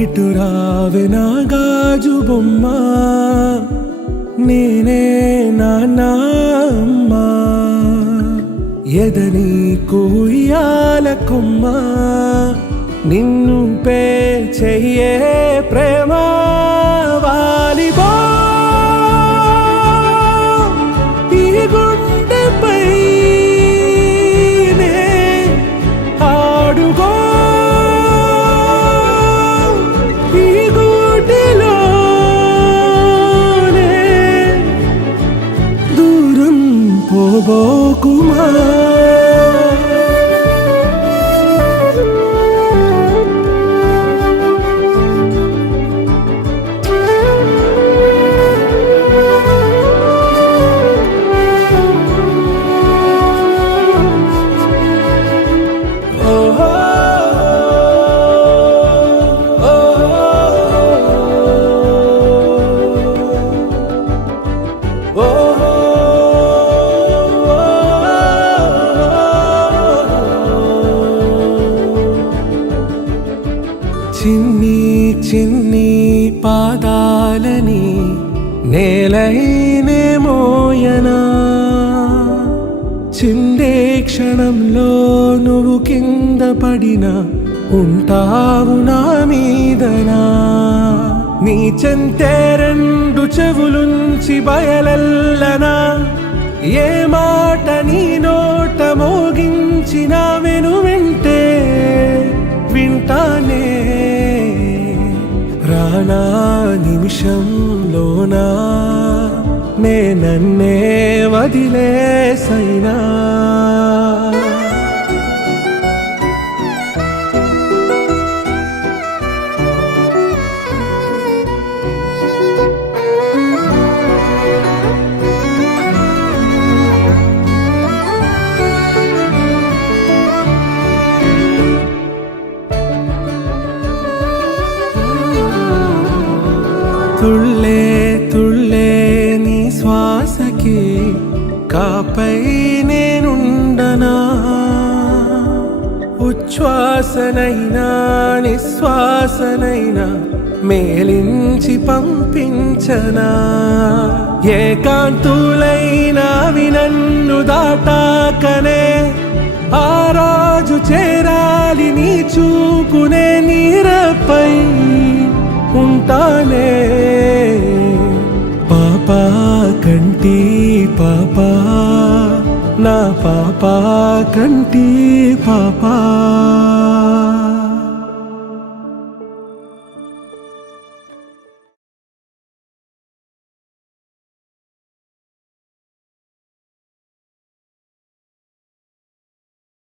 ఇటు రావే నా గాజు బొమ్మ, నేనే నాన్న అమ్మ, ఎదని కూయాల కొమ్మ, నిన్ను పే చెయ్యే ప్రేమ వాలిబో ఈ గుండెపై ఆడుగో పోబోకుమా చిన్ని చిన్ని పాదాలని నేలైనే మోయనా, చిందే క్షణంలో నువ్వు కింద పడినా ఉంటావు నా మీదనా, నీ చెంతే రెండు చెవులుంచి బయలెల్లనా, ఏ మాట నీ నోట మోగించిన వెను వింటే వింటానే, రానా నిమిషంలోనా నే నన్నే వదిలేసైనా. తుళ్ళే తుళ్ళే నీ శ్వాసకి కాపై నేనుండనా, ఉచ్ఛ్వాసనైనా నిశ్వాసనైనా మేలించి పంపించనా, ఏకాంతులైనవి నన్ను దాటాకనే ఆ రాజు చేరాలి నీ చూపునే నీరపై ఉంటానే, పాపా కంటి పాపా నా పాపా కంటి పాపా.